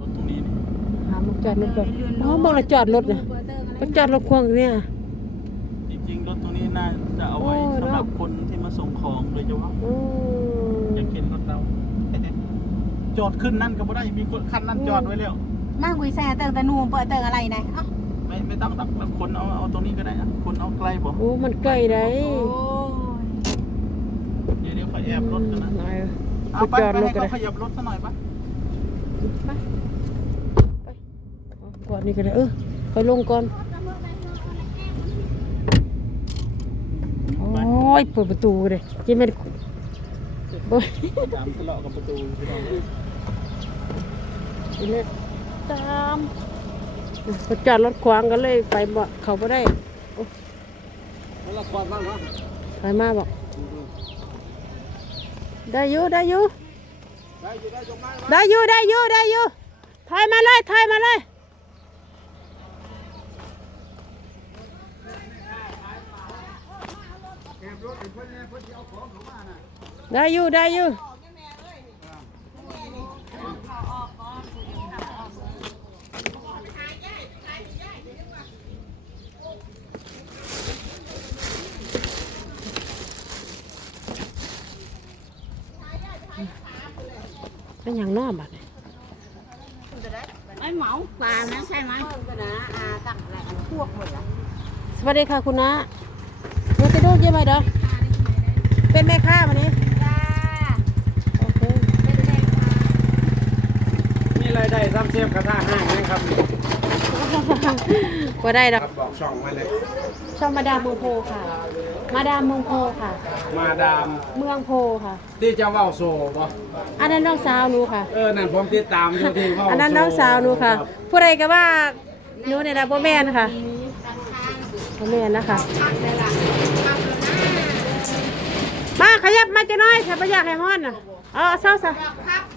รถตรงนี้นี่หาหมองจอดรถก่อนอ๋อหมองละจอดรถนะมาจอดรถควงเนี่ย จริงๆรถตรงนี้น่าจะเอาไว้โอ้สำหรับเนอะคนที่มาส่งของโดยเฉพาะอืมอยากเห็นรถเรา จอดขึ้นนั่นก็บ่ได้มีคนคันนั่นจอดไว้แล้วมาคุยแซ่เติงตะนูเปิดเติงอะไรนะเอ้าไม่ไม่ต้องต้องแบบคนเอาเอาตรงนี้ก็ได้อะคนเอาไกลบ่โอ้มันใกล้ได้โอ้ยเดี๋ยวเดี๋ยวขอแอบรถกันนะไหนเอาไปไปจอดไปรถให้ก็เขาได้ขยับรถซะหน่อยปะก่ อนนี่ก็ได้เออไปลงก่อนโอ้ยเปิดประตูเลยยังไม่ได้โอ้ยตามทะเลาะกับประตูพี่น้องเล่นตามไปจอดรถขวางกันเลยไปบ่เขาไม่ได้โอ้แล้วเราความบ้างวะไปมาบอกได้อยู่ได้อยู่ได้อยู่ได้จงมาได้อยู่ได้อยู่ได้อยู่ถอยมาเลยถอยมาเลย ได้อยู่ได้อยู่เป็นอย่างนอกบัดนี้ไอ้เหมาปลานะใช่ไหมก็นะอาตักอะไรอันพวกหมดละสวัสดีค่ะคุณนะเดี๋ยวจะดูเยี่ยมไหมเด้อ เป็นแม่ค้าวันนี้จ้าโอเคเป็นแรงค่ะมีรายได้ซ้ำเทียบกระทะห้างนะครับก็ได้ดอกครับบอกช่องไว้เลยช่องมาดามเมืองโพค่ะ มาดามเมืองโพค่ะ มาดามเมืองโพค่ะ ที่จะเว้าโซ่บ่อันนั้นน้องสาวหนูค่ะ เออนั่นผมติดตามอยู่ที่เว้าอันนั้นน้องสาวหนูค่ะ ผู้ใดก็ว่าหนูเนี่ยนะบ่แม่นค่ะบ่แม่นนะคะมา ขยับมาจะน้อยถ้าบ่อยากให้ฮ้อนน่ะเอาเอาเศร้าซะ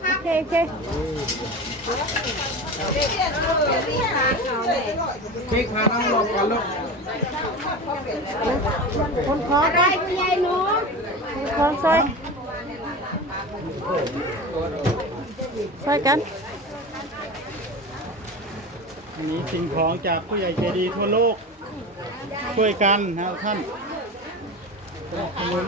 โอเคโอเคคลิกพาน้องลงก่อนลูกคนขอได้คุณยายหนูคนขอซอยซอยกันอันนี้สิ่งของจากผู้ใหญ่ใจดีทั่วโลก ช่วยกันนะท่านขนม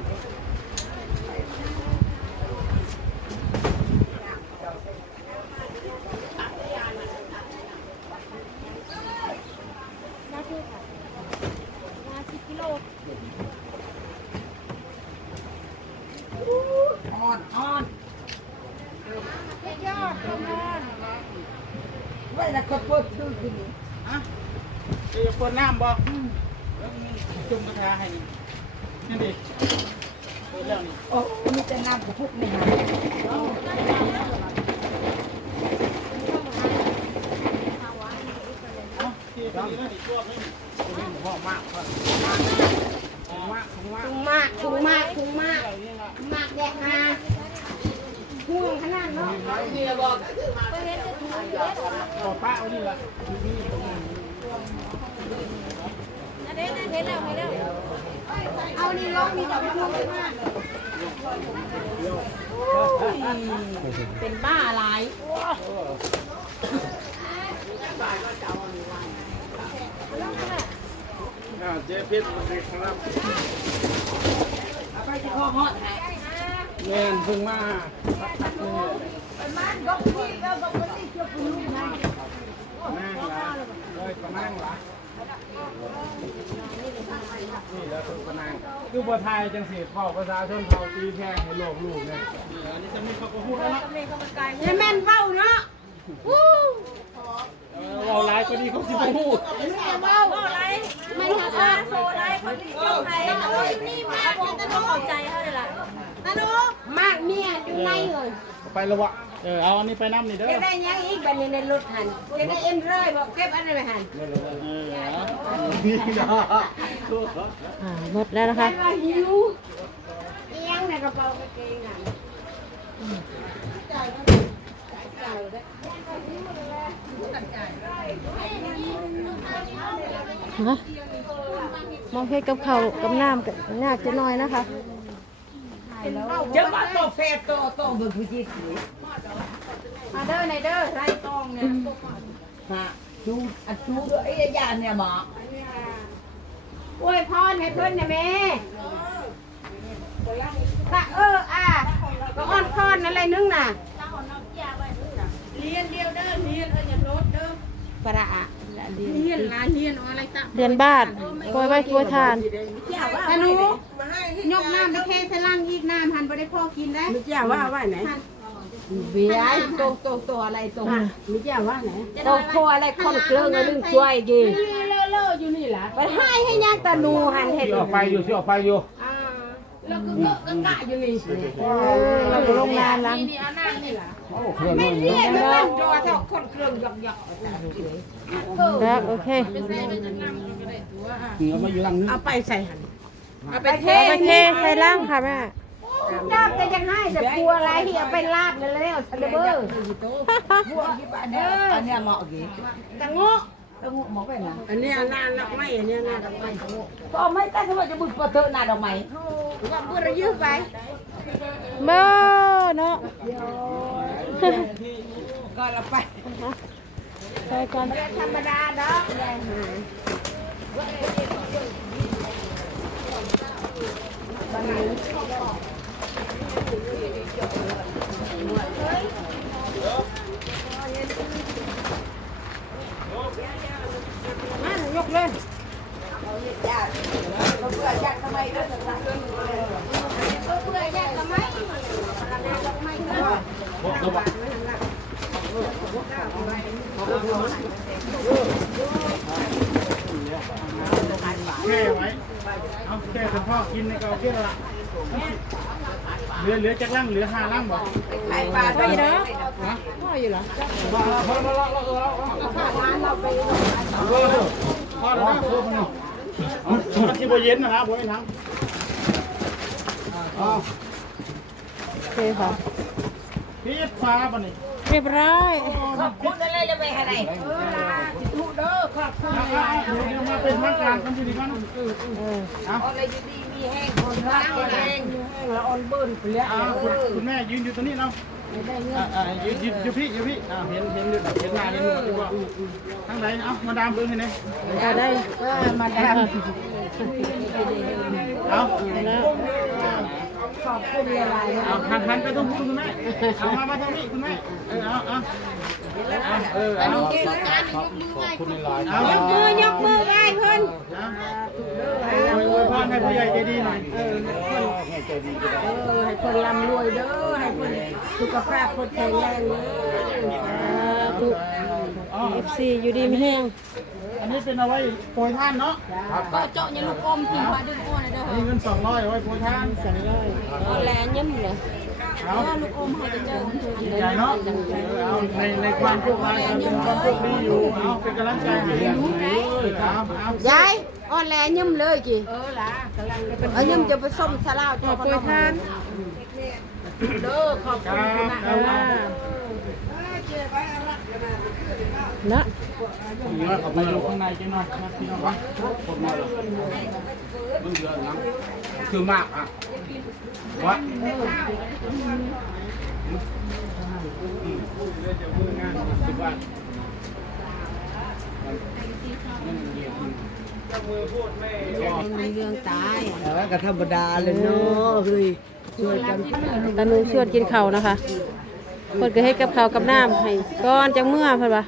ไว้แล้วก็ปิดดูทีนี้อะเดี๋ยวจะปิดน้ำบ่อืมแล้วมีจุ่มกระทะให้นี่นี่ดิเปิดแล้วนี่โอ้มีแต่น้ำกับพวกนี่ฮะเอาที่ตรงนี้นะนี่ตัวนึงพ่อมากครับมากมากคุงมากคุงมากคุงมากมากแดกฮา ห่วงขนาดเนาะต่อป้าเอานี่ละเอานี่ลงนี่แต่ไม่ห่วงมากเป็นบ้าอะไรเจ๊เพชรสวัสดีครับไปจะข้อฮอดไหน แม่นพิ่งมาบ้านยกที่แล้วก็คนที่เชื่อคุณลูกนะนั่งละเลยก็นั่งละนี่แล้วคือก็นั่งคือบ่ไทยจังสิเฝ้าประชาชนเขาตีแพงให้โลกลูกเนี่ยอันนี้จะมีข้าวพูดแล้วนะให้แม่นเฝ้าเนาะวู้เราไลฟ์ก็ดีเขาสิบพูดไม่เฝ้าไรไม่หาซาโซไรคนที่เจ้าไทยนี่มากจะต้องเข้าใจเขาเลยล่ะ นะดูมากเมียอยู่ในเลยไปแล้ววะเออเอาอันนี้ไปน้ำนี่เด้อจะได้ยังอีกบันนี้ในรถหันจะได้เอ็มร้อยบอกเก็บอันนี้ไปหันเออนี่นะอ่าหมดแล้วนะคะแต่ว่าหิวเอียงในกระเป๋ากางเกงหันจ่ายจ่าย จ่ายเลยฮะมองเฮ็ดกับเขาวกับน้ำกับยากจะน้อยนะคะ Chứ mà tổ phê tổ tổ vừa cứ gì À đơ này đơ, rai con nè Mà chú, à chú đỡ ấy già nè mà Ôi phon hay phơn nè mẹ Dạ ơ à Có on phon nó lại nưng nè Liên điêu đơ, liên ở nhà nốt đơ Bà rạ Liên là liên ở lại tạm เรียนบ้านโกยไว้โกยทานแต่หนู ยกน้ำไปเทใส่ล่างอีกน้ำหันบ่ได้พอกินได้มิจ้าว่าว่าไหนเบียร์ตัวตัวตัวอะไรตัวมิจ้าว่าไหนตัวโคอะไรคนเกลืองอะไรช่วยกี่เลอะเลอะอยู่นี่ล่ะไปให้ให้ยากตาหนูหันเห็ดที่ออกไปอยู่ที่ออกไปอยู่อ่าแล้วก็เกอะกะกะอยู่นี่เราก็ลงนานแล้วนี่อันนั้นนี่ล่ะโอ้เครื่องไม่นู่นเรียกมันจอเท่าคนเกลืองหยอกหยอกแล้วโอเคเหนือมาอยู่ลังนึง เอาไปใส่หันเอาไปเทโอเคใส่ล่างค่ะแม่ชอบแต่ยังให้แต่กลัวอะไรที่เอาไปลาบแล้วแล้วซะเด้ออันเนี้ยอันเนี้ยเหมาะกี่ตะโง่อันเนี้ยหน้าดอกไม้อันเนี้ยหน้าดอกไม้ก็ไม่ได้สมมติจะบึกประเตอหน้าดอกไม้ว่าเมื่อระยื้อไปเบ้อเนาะก็เราไปไปก่อนธรรมดาดอกแดงหานั่น ยกเลยแค่ไว้ เอาแค่เฉพาะกินในก็โอเคแล้วล่ะเหลือเหลือจากล่างเหลือห้าล่างบ่ไข่ปลาด้วยเนาะพ่ออยู่เหรอพอแล้วพอแล้วพอแล้วเออพอแล้วนะเออพอแล้วมันที่บ่เย็นนะนะบ่ให้ทั้งเอาโอเคค่ะ พีดฟ้าบ่นี่เรียบร้อยขอบคุณอะไรจะไปให้ไหนเออล่ะถูกเด้อขอบคุณเอาเอาเดี๋ยวมาเป็นทางการกันทีนี้กันอะไรอยู่ดีมีแห้งคนรักแห้งแล้วออนเบิ้ลไปแล้วเอาคุณคุณแม่ยืนอยู่ตรงนี้เนาะอ่าอ่ายืนยืนอยู่พี่อยู่พี่อ่าเห็นเห็นอยู่เห็นหน้าเห็นหนวดอยู่บ่ทางไหนเอามาดามเบิ่งให้แหน่ก็ได้มาดามเอาแล้ว ขอบคุณหลายเอาหันหันไปตรงคุณแม่เอามามาตรงนี้คุณแม่เออเอาเอาเอาเออเอาขอบคุณหลายเอายกมือยกมือไหว้เพิ่นโอ้ยโอ้ยพ่อให้ผู้ใหญ่ใจดีหน่อยเออๆเออให้คนร่ำรวยเด้อให้คนสุขภาพคนแข็งแรงเด้อถูก FC อยู่ดีไม่แห้งอั นนี้เป็นเอาไว้โปรยท่านเนาะก็เจาะยังลูกอมที่มาดึงอ้วนเด้ออันนี้เงินสองร้อยเอาไว้โปรยท่านสองร้อยเอาแลยิ้มเลยเอาลูกอมให้เจอดีใจเนาะเอาในในความโชคร้ายเราเป็นความโชคดีอยู่เอาเป็นกำลังใจให้เอาเอา ยายอ่อนแลยิ้มเลยกี่เออล่ะกำลังเอายิ้มจะผสมสลาวเจ้าโปรยทานเด้อขอบคคุณรับนะ เอาอ่าเนาะเอาไปอยู่ข้างในจังหน่อยนะพี่น้องวะคนมาเลยมึงเยอะนะคือมากอะวะสิบบาทมีเรื่องตายแล้วก็ธรรมดาเลยเนาะเฮ้ยช่วยกันตาหนูชวนกินข้าวนะคะเพิ่นก็เฮ็ดกับข้าวกับน้ำให้ก่อนจังเมื่อเพิ่นว่า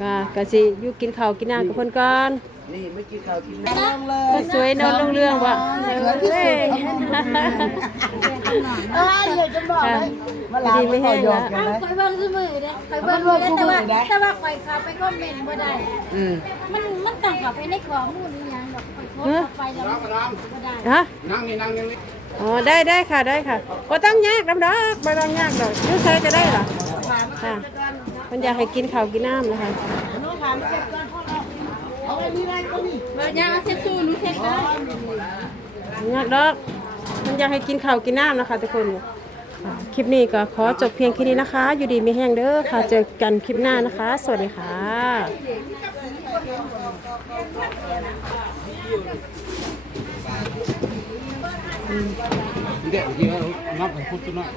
ค่ะก็สิอยู่กินข้าวกินน้ำกับเพิ่นก่อนนี่ไม่กินข้าวกินน้ำเลยก็สวยเนอนรุ่งเรื่องว่ะเอ้ยเอ้ยอยากจะบอกเลยมาลาดีไม่แห้งหยอละกกันเลยคอยเบิ่งซื้อมือเด้คอยเบิ่งมือแต่ว่าแต่ว่าคอยเข้าไปคอมเมนต์บ่ได้อืมมันมันต้องเข้าไปในข้อมูลอีหยังดอกคอยโพสต์เข้าไปแล้วมันบ่ได้ฮะนั่งนี่นั่งนี่อ๋อได้ได้ค่ะได้ค่ะบ่ต้องยากดำดอกบ่ต้องยากดอกอยูใส่ก็ได้เหรอค่ะ มันอยากให้กินข้าวกินน้ำนะคะบ่ยางเซ็ตซูหนูเซ็ตก็ได้ยากดอกมันอยากให้กินข้าวกินน้ำนะคะทุกคนคลิปนี้ก็ขอจบเพียงแค่นี้นะคะ อยู่ดีมีแห้งเด้อค่ะ เจอกันคลิปหน้านะคะ สวัสดีค่ะเด็กเยอนับให้พุทธหน่อย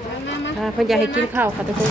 ค่ะเพิ่นอยากให้กินข้าวค่ะทุกคน